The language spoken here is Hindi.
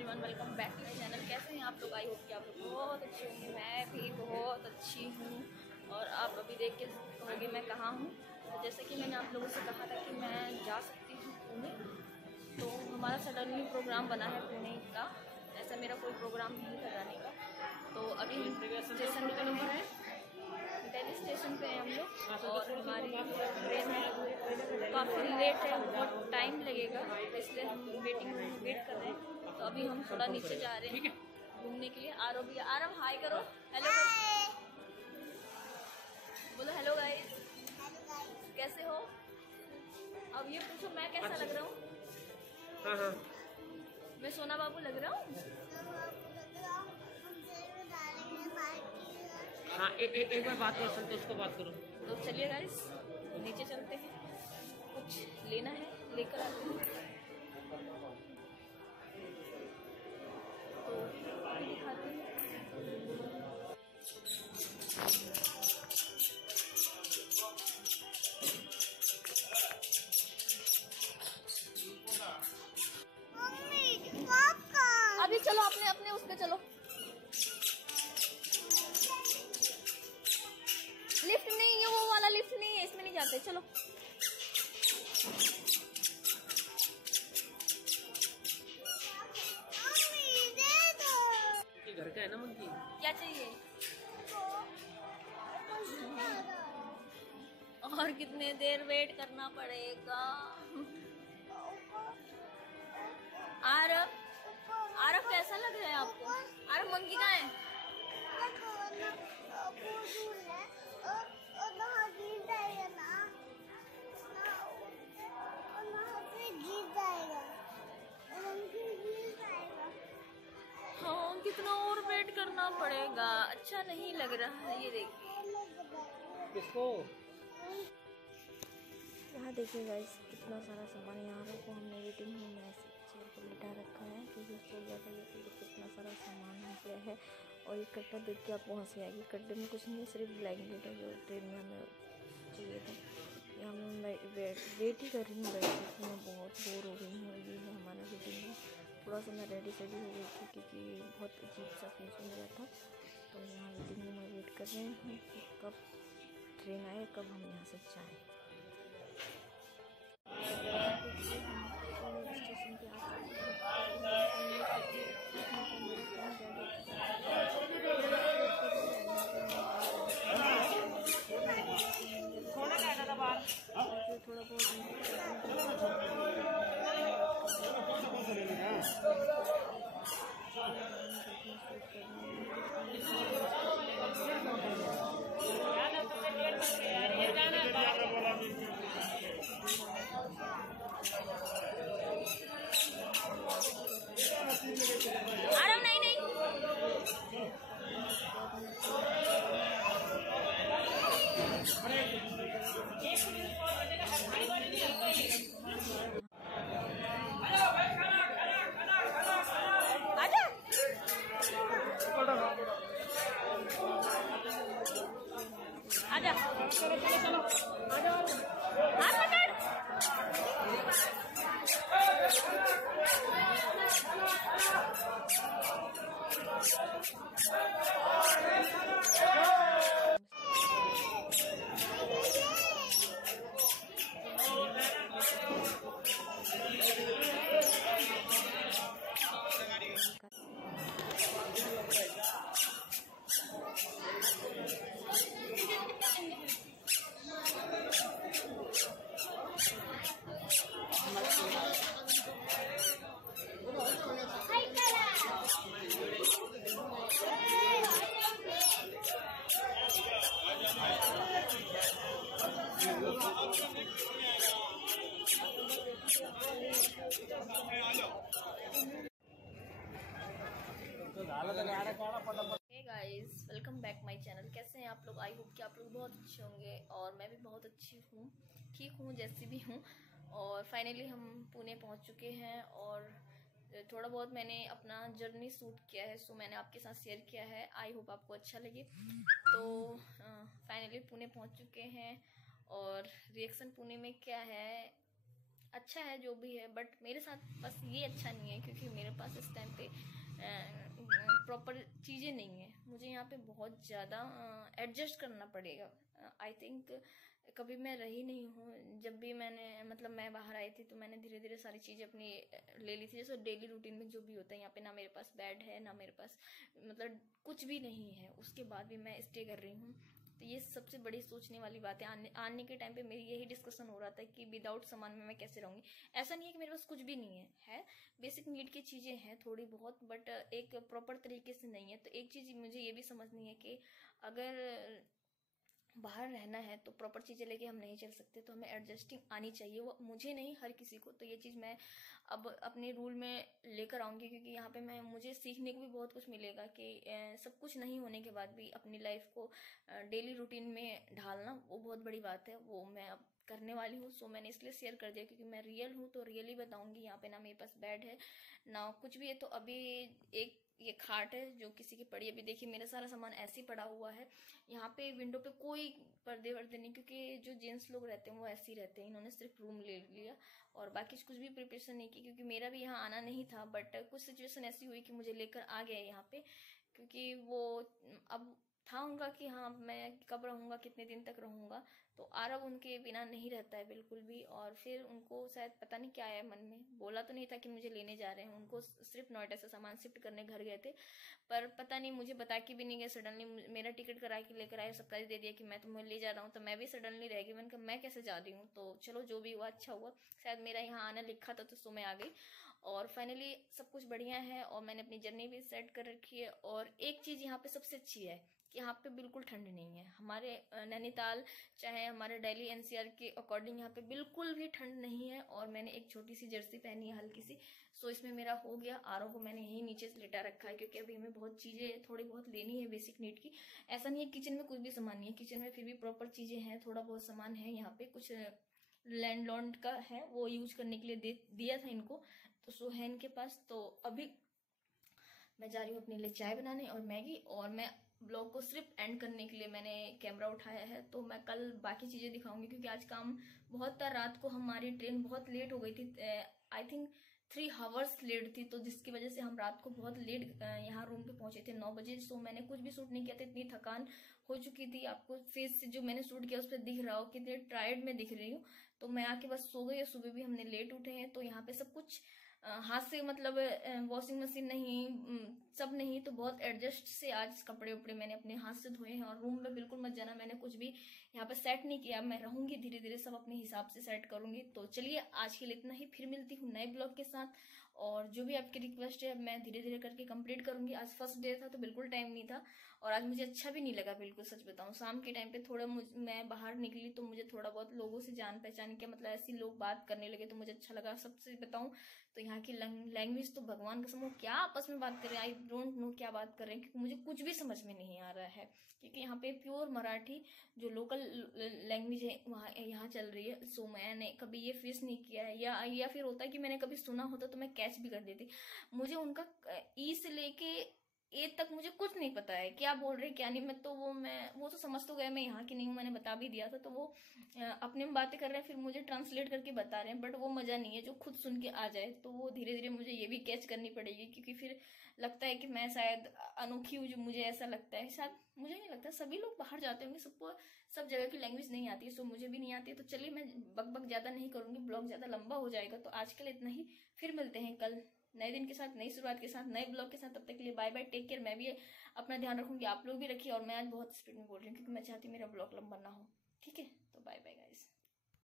Everyone, welcome back to my channel. कैसे हैं आप लोग? आई होप कि आप लोग बहुत अच्छे होंगे। मैं भी बहुत अच्छी हूँ। और आप अभी देख के कहोगे मैं कहाँ हूँ। तो जैसे कि मैंने आप लोगों से कहा था कि मैं जा सकती हूँ पुणे, तो हमारा सडनली प्रोग्राम बना है पुणे का। ऐसा मेरा कोई प्रोग्राम नहीं था जाने का। तो अभी स्टेशन पे है, दिल्ली स्टेशन पे हैं हम लोग और हमारी ट्रेन काफ़ी लेट है, बहुत टाइम लगेगा, इसलिए हम वेट कर रहे हैं। तो अभी हम थोड़ा नीचे जा रहे हैं घूमने के लिए। आरव भी, आरव हाय करो, हेलो बोलो, हेलो गाइस, कैसे हो? अब ये पूछो मैं कैसा लग रहा हूँ? हाँ, मैं सोना बाबू लग रहा हूँ? हाँ, एक बार बात करो, संतोष को बात करो। तो चलिए गाइस नीचे चलते हैं, कुछ लेना है लेकर आते हैं। तो दिखाते हैं। अभी चलो अपने अपने उस पे चलो। लिफ्ट नहीं है, वो वाला लिफ्ट नहीं है, इसमें नहीं जाते। चलो घर का है ना मंकी। क्या चाहिए? और कितने देर वेट करना पड़ेगा? आरव, आरव कैसा लग रहा है आपको? आरव मंकी कहाँ है? हाँ, कितना और वेट करना पड़ेगा, अच्छा नहीं लग रहा है। ये देखिए, किसको? यहाँ देखिए गाइस कितना सारा सामान यहाँ को हमने वेटिंग रूम में ऐसे चेयर पर लिटा रखा है क्योंकि सो गया था। ये कितना सारा सामान यहाँ पे है। और ये कट्टा देख के आपको हंसी आएगी। कट्टे में कुछ नहीं, सिर्फ ब्लैंकेट है जो ट्रेन में हमें चाहिए था। यहाँ मैं वेट ही कर रही हूँ, बैठ मैं बहुत बोर हो गई हूँ। ये है हमारा वेटिंग रूम। थोड़ा सा मैं रेडी हो गई थी क्योंकि बहुत अजीब सा फील हो गया था। तो यहाँ वेटिंग रूम में वेट कर रहे हैं कि कब ट्रेन आए, कब हम यहाँ से जाएँ। स्टेशन पे आ थोड़ा बहुत आराम नहीं नहीं आजा। आजा हाथ पकड़। Hey guys, welcome back my channel. कैसे हैं आप लोग? आई होप कि आप लोग बहुत अच्छे होंगे और मैं भी बहुत अच्छी हूँ, ठीक हूँ जैसी भी हूँ। और फाइनली हम पुणे पहुँच चुके हैं और थोड़ा बहुत मैंने अपना जर्नी शूट किया है, सो मैंने आपके साथ शेयर किया है। आई होप आपको अच्छा लगे। तो फाइनली पुणे पहुँच चुके हैं और रिएक्शन पुणे में क्या है, अच्छा है जो भी है, बट मेरे साथ बस ये अच्छा नहीं है क्योंकि मेरे पास इस टाइम पे प्रॉपर चीज़ें नहीं है, मुझे यहाँ पे बहुत ज़्यादा एडजस्ट करना पड़ेगा। आई थिंक कभी मैं रही नहीं हूँ। जब भी मैंने मतलब मैं बाहर आई थी तो मैंने धीरे धीरे सारी चीज़ें अपनी ले ली थी, जैसे डेली रूटीन में जो भी होता है। यहाँ पे ना मेरे पास बेड है, ना मेरे पास मतलब कुछ भी नहीं है, उसके बाद भी मैं स्टे कर रही हूँ। तो ये सबसे बड़ी सोचने वाली बात है। आने के टाइम पे मेरी यही डिस्कशन हो रहा था कि विदाउट सामान में मैं कैसे रहूँगी। ऐसा नहीं है कि मेरे पास कुछ भी नहीं है बेसिक नीड की चीज़ें हैं थोड़ी बहुत, बट एक प्रॉपर तरीके से नहीं है। तो एक चीज़ मुझे ये भी समझनी है कि अगर बाहर रहना है तो प्रॉपर चीज़ें लेके हम नहीं चल सकते, तो हमें एडजस्टिंग आनी चाहिए। वो मुझे नहीं, हर किसी को। तो ये चीज़ मैं अब अपने रूल में लेकर आऊँगी, क्योंकि यहाँ पे मुझे सीखने को भी बहुत कुछ मिलेगा कि सब कुछ नहीं होने के बाद भी अपनी लाइफ को डेली रूटीन में ढालना वो बहुत बड़ी बात है। वो मैं अब करने वाली हूँ। सो मैंने इसलिए शेयर कर दिया क्योंकि मैं रियल हूँ, तो रियली बताऊँगी। यहाँ पे ना मेरे पास बेड है ना कुछ भी है। तो अभी एक ये खाट है जो किसी की पड़ी। अभी देखिए मेरा सारा सामान ऐसे ही पड़ा हुआ है। यहाँ पे विंडो पे कोई पर्दे वर्दे नहीं, क्योंकि जो जेंट्स लोग रहते हैं वो ऐसे ही रहते हैं। इन्होंने सिर्फ रूम ले लिया और बाकी कुछ भी प्रिपरेशन नहीं की, क्योंकि मेरा भी यहाँ आना नहीं था। बट कुछ सिचुएशन ऐसी हुई कि मुझे लेकर आ गए यहाँ पे, क्योंकि वो अब था उनका कि हाँ मैं कब रहूँगा, कितने दिन तक रहूँगा। तो आरव उनके बिना नहीं रहता है बिल्कुल भी। और फिर उनको शायद पता नहीं क्या आया मन में, बोला तो नहीं था कि मुझे लेने जा रहे हैं। उनको सिर्फ नोएडा से सामान शिफ्ट करने घर गए थे, पर पता नहीं मुझे बता के भी नहीं गए। सडनली मेरा टिकट करा के लेकर आए, सरप्राइज दे दिया कि मैं तुम्हें ले जा रहा हूँ। तो मैं भी सडनली रह गई। मैंने कहा मैं कैसे जा रही हूँ। तो चलो जो भी हुआ अच्छा हुआ। शायद मेरा यहाँ आना लिखा था तो मैं आ गई। और फाइनली सब कुछ बढ़िया है और मैंने अपनी जर्नी भी सेट कर रखी है। और एक चीज़ यहाँ पे सबसे अच्छी है कि यहाँ पे बिल्कुल ठंड नहीं है। हमारे नैनीताल चाहे हमारे दिल्ली एनसीआर के अकॉर्डिंग यहाँ पे बिल्कुल भी ठंड नहीं है। और मैंने एक छोटी सी जर्सी पहनी है हल्की सी। सो इसमें मेरा हो गया। आरव को मैंने यहीं नीचे से लेटा रखा है, क्योंकि अभी हमें बहुत चीज़ें थोड़ी बहुत लेनी है बेसिक नीड की। ऐसा नहीं है किचन में कुछ भी सामान नहीं है, किचन में फिर भी प्रॉपर चीज़ें हैं, थोड़ा बहुत सामान है। यहाँ पे कुछ लैंडलॉर्ड का है, वो यूज करने के लिए दिया था इनको, तो सो है इनके पास। तो अभी मैं जा रही हूँ अपने लिए चाय बनाने और मैगी। और मैं ब्लॉग को सिर्फ एंड करने के लिए मैंने कैमरा उठाया है। तो मैं कल बाकी चीज़ें दिखाऊंगी, क्योंकि आज काम बहुत था। रात को हमारी ट्रेन बहुत लेट हो गई थी, आई थिंक 3 आवर्स लेट थी, तो जिसकी वजह से हम रात को बहुत लेट यहाँ रूम पे पहुंचे थे 9 बजे। सो मैंने कुछ भी शूट नहीं किया था, इतनी थकान हो चुकी थी। आपको फेस से जो मैंने शूट किया उस पर दिख रहा हो कितने टायर्ड में दिख रही हूँ। तो मैं आके बस सो गई। सुबह भी हमने लेट उठे हैं, तो यहाँ पे सब कुछ हाथ से, मतलब वॉशिंग मशीन नहीं, सब नहीं, तो बहुत एडजस्ट से आज कपड़े उपड़े मैंने अपने हाथ से धोए हैं। और रूम में बिल्कुल मत जाना, मैंने कुछ भी यहाँ पे सेट नहीं किया। मैं रहूंगी धीरे धीरे, सब अपने हिसाब से सेट करूंगी। तो चलिए आज के लिए इतना ही, फिर मिलती हूँ नए ब्लॉग के साथ। और जो भी आपकी रिक्वेस्ट है मैं धीरे धीरे करके कंप्लीट करूंगी। आज फर्स्ट डे था तो बिल्कुल टाइम नहीं था, और आज मुझे अच्छा भी नहीं लगा बिल्कुल, सच बताऊं। शाम के टाइम पे थोड़ा मैं बाहर निकली तो मुझे थोड़ा बहुत लोगों से जान पहचान के, मतलब ऐसी लोग बात करने लगे तो मुझे अच्छा लगा। सबसे बताऊं तो यहाँ की लैंग्वेज तो भगवान कसम, वो क्या आपस में बात कर रहे हैं, आई डोंट नो क्या बात कर रहे हैं, क्योंकि मुझे कुछ भी समझ में नहीं आ रहा है। क्योंकि यहाँ पे प्योर मराठी जो लोकल लैंग्वेज है वहाँ यहाँ चल रही है। सो मैंने कभी ये फेस नहीं किया है, या फिर होता है कि मैंने कभी सुना होता तो मैं कैच भी कर देती। मुझे उनका ई से लेके ए तक मुझे कुछ नहीं पता है क्या बोल रहे क्या नहीं। मैं तो वो तो समझ तो गए मैं यहाँ की नहीं हूँ, मैंने बता भी दिया था। तो वो अपने में बातें कर रहे हैं, फिर मुझे ट्रांसलेट करके बता रहे हैं, बट वो मजा नहीं है जो खुद सुन के आ जाए। तो वो धीरे धीरे मुझे ये भी कैच करनी पड़ेगी, क्योंकि फिर लगता है कि मैं शायद अनोखी हूँ, जो मुझे ऐसा लगता है। शायद मुझे नहीं लगता, सभी लोग बाहर जाते होंगे, सबको सब जगह की लैंग्वेज नहीं आती है। सो मुझे भी नहीं आती है। तो चलिए मैं बक ज्यादा नहीं करूंगी, ब्लॉग ज्यादा लंबा हो जाएगा। तो आज के लिए इतना ही, फिर मिलते हैं कल नए दिन के साथ, नई शुरुआत के साथ, नए ब्लॉग के साथ। तब तक के लिए बाय बाय, टेक केयर। मैं भी अपना ध्यान रखूंगी, आप लोग भी रखिए। और मैं आज बहुत स्पीड में बोल रही हूँ क्योंकि मैं चाहती हूँ मेरा ब्लॉग लंबा ना हो। ठीक है, तो बाय बाय गाइस।